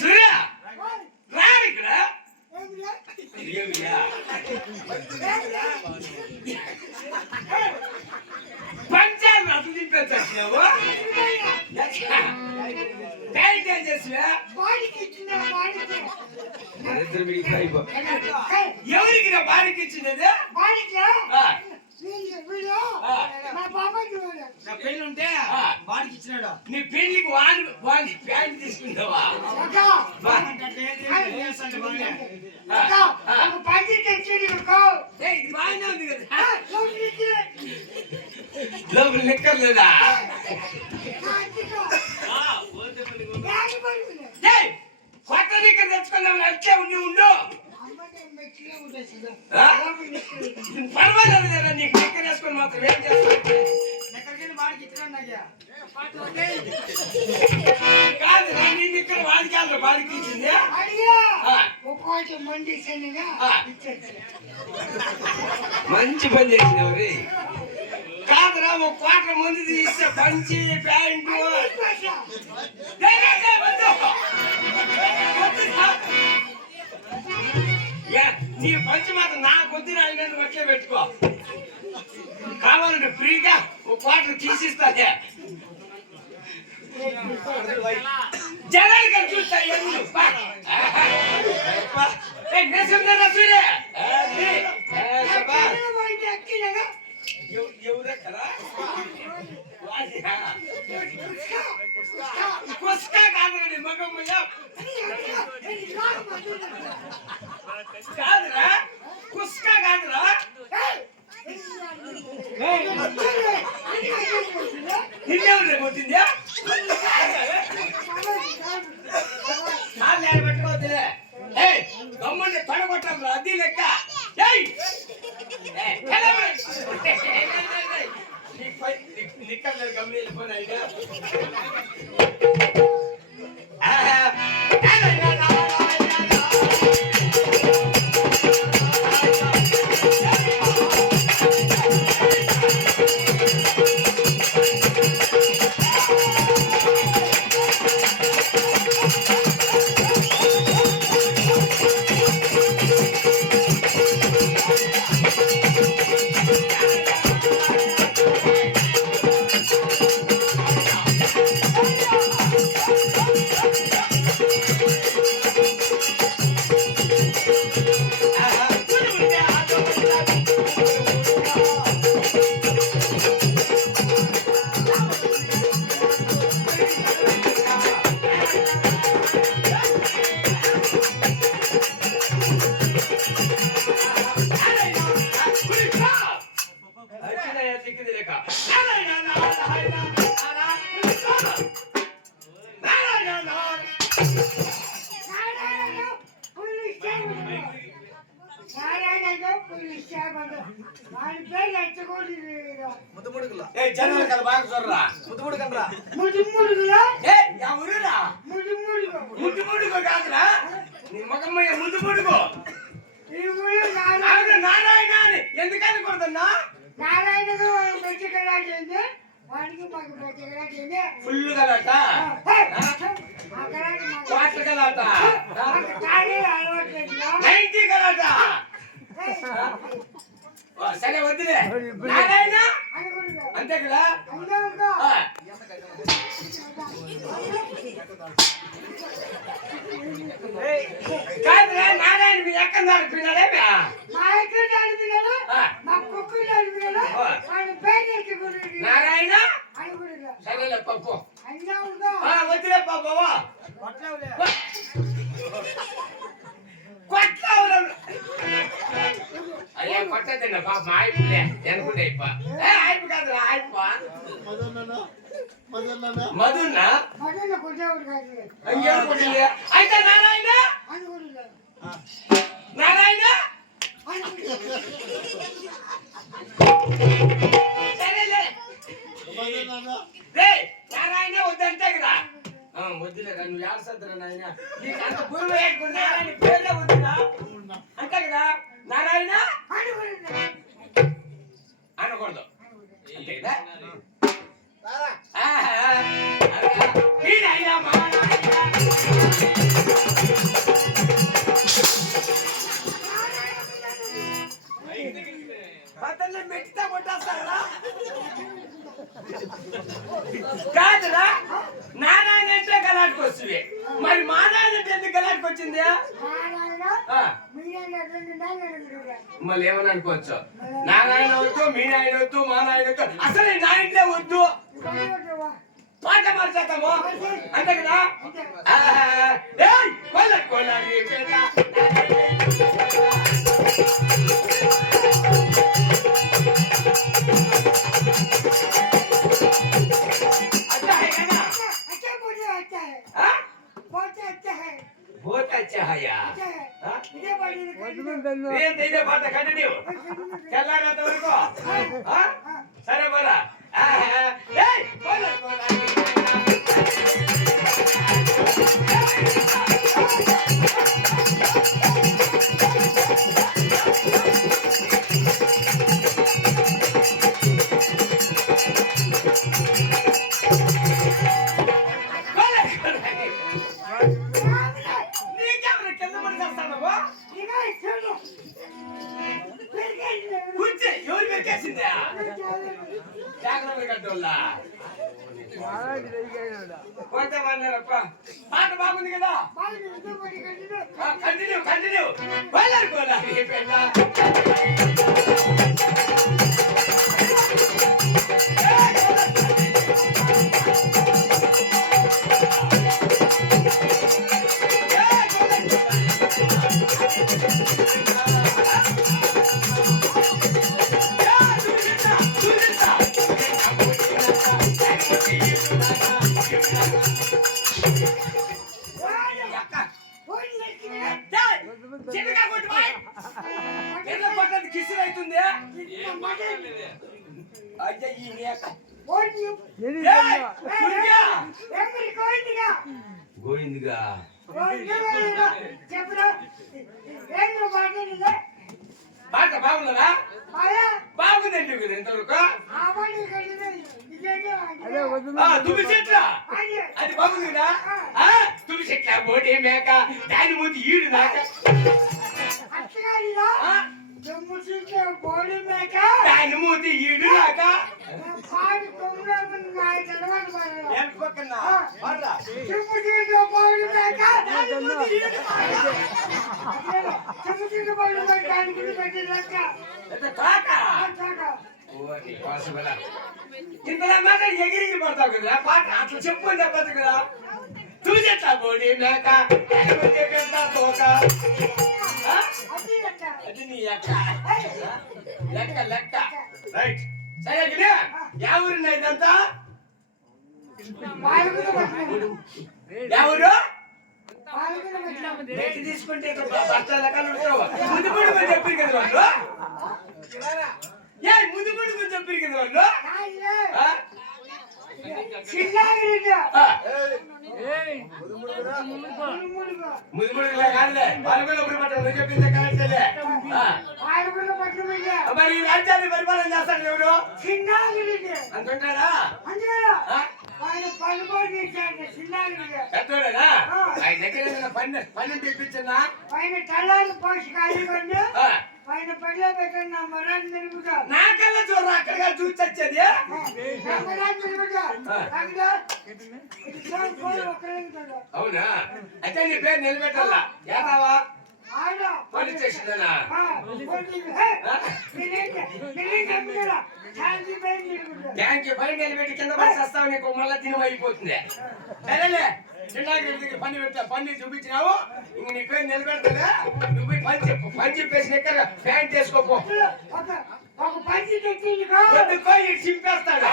సూర్య రాడు ఇక్కడ పంచాయతీ అసలు తిప్పేస్తావు ఏం చేసివా ఎవరికి నా బాడికి ఇచ్చినది పెళ్లి ఉంటే వాడికి ఇచ్చినాడు నీ పెళ్లికి వాడి ప్యాంట్ తీసుకుంటావా బాగానే ఉంది కదా లోపల లెక్కర్లేదా కొత్త లెక్క తెచ్చుకున్నావు వచ్చే ఉండు పర్వాలేదు కదా నీకు లెక్క వేసుకొని మాత్రం ఏం చేస్తావు కాదు నేను ఇక్కడ వాడికి వెళ్ళరు వాడికి ఇచ్చింది మంచి పని చేసినావు రే కాదురా ఒక కోట్ల మంది తీస్తే పంచి ప్యాంటు నీ పంచి మాత్రం నా కొద్ది నాలుగు వచ్చే పెట్టుకో కావాలంటే ఫ్రీగా ఒక కోట్ల తీసిస్తానే జనాలు చూస్తా ఎవరెక్కరా కుస్కా కాదురా మగమ్మయ్య కాదురా కుస్కా కాదురా నిన్నెవరు కొట్టిందా పెట్టుకోవద్దులే గమ్మండి తొడగొట్టాలి అది లెక్క నిక్కర్లేదు గమ్మి వెళ్ళిపోయినా కాదురా నీ మగమ్మయ్య ముందు ముడుగు నారాయణ అని ఎందుకని కొడుతున్నా ఫుల్ గలాట క్వార్టర్ గలాట 90 గలాట సరే వద్దులే నారాయణ అంతే కదా కాదురా నారాయణ మీ ఎక్కడ నడిపినాడే నారాయణ సరేలే పప్పు వద్దులే పాపవా అయ్యే కొట్టదండి పాప ఆయిపులే అనుకుంటే ఆయిపు కాదురా ఆయిపు మధున్నా అయితే నారాయణ నారాయణ సరేలే నారాయణ వద్దంటే కదా వద్దులే నువ్వు ఏడుస్తుందిరా నాయన నీకు అంత పూర్వ నారాయణ పేర్లే వద్దురా అంతే కదా నారాయణ అనకూడదు అంతే కదా నారాయణ కాదురా నారాయణ అంటే గలాట్కి వస్తుంది మరి మా నాయన అంటే ఎందుకు గలాట్కి వచ్చింది మళ్ళీ ఏమని అనుకోవచ్చు నారాయణ వద్దు మీ నాయన వద్దు మా నాయన వద్దు అసలు నా ఇంట్లో వద్దు పాట మార్చేద్దాము అంతే కదా కొలాడి बहुत अच्छा है यार ये बात कंटिन्यू चला रहा तो उनको हां सरे बोला ए बोला बोला పాట బాగుంది కదా కంటిన్యూ కంటిన్యూ కిసిరైతుంది అయ్యా ఈ గోవింద్గా పాట బాగుందా బాగుందండి మీరు ఎంతవరకు తుమ్మి చెట్ల అది బాగుంది కదా తుమ్మి చెట్ల బోటే మేక దాని ముందు ఈడు నాక దాని ముందు ఈడు నాక ఇంతలా మాట ఎగిరికి పడతావు కదా పాట అట్లా చెప్పుకొని చెప్పచ్చు కదా చూసేట్లా బోడి మేక పెద్ద తోక అది నీ లెక్క లెక్క లెక్క రైట్ సరే ఎవరు ఇదంతా ఎవరు తీసుకుంటే భర్త లెక్కలు ముందు కూడా చెప్పారు కదా వాళ్ళు ముందు కూడా చెప్పారు కదా వాళ్ళు మరి ఈ రాజ్యాన్ని పరిపాలన చేస్తాడు ఎవరు అంటుంటాడా పెద్దోడేనా ఆయన దగ్గర పని తెప్పించన్నా నాకల్లా చూడరా అక్కడగా చూసి వచ్చేది అవునా అయితే నీ పేరు నిలబెట్టాలా ఏదావా పోలీస్ స్టేషన్ ట్యాంక్ పని నిలబెట్టి కింద పడి వస్తావు నీకు మళ్ళా తినవ అయిపోతుంది సరేలే చిన్నకి పని పెట్టా పని చూపించినావు ఇంక నీ పేరు నిలబెడతా నువ్వు పని చెప్పేసి ప్యాంట్ వేసుకోపో చింపేస్తాడు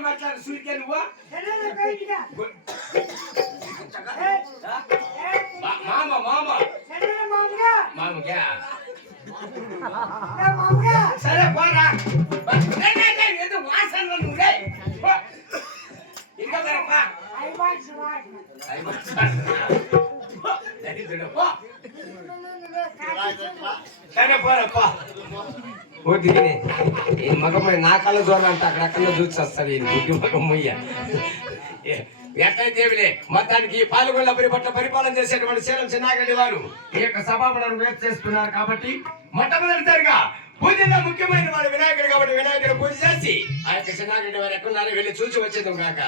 మాట్లాడు సూర్య నువ్వు మామ మామ మామగా సరే పోరా ఏదో వాసన నువ్వే ఇంకా సరే పోరప్పా ఓటికి ఈ మగమ్మ నా కళ్ళ దూరం అంటే అక్కడక్కడ చూసి వస్తాడు ఈ గుడ్డి మగమ్మయ్య ఎట్లయితే మొత్తానికి పాల్గొన్న పరిపాలన చేసేటువంటి శీలం చిన్నారెడ్డి వారు ఈ యొక్క సభాపణను వేస్ట్ చేస్తున్నారు కాబట్టి మొట్టమొదటిసారిగా పూజలో ముఖ్యమైన వాడు వినాయకుడు కాబట్టి వినాయకుడు పూజ చేసి ఆ యొక్క చిన్నారెడ్డి వారు ఎక్కడున్నారో వెళ్ళి చూసి వచ్చేద్దాం కాక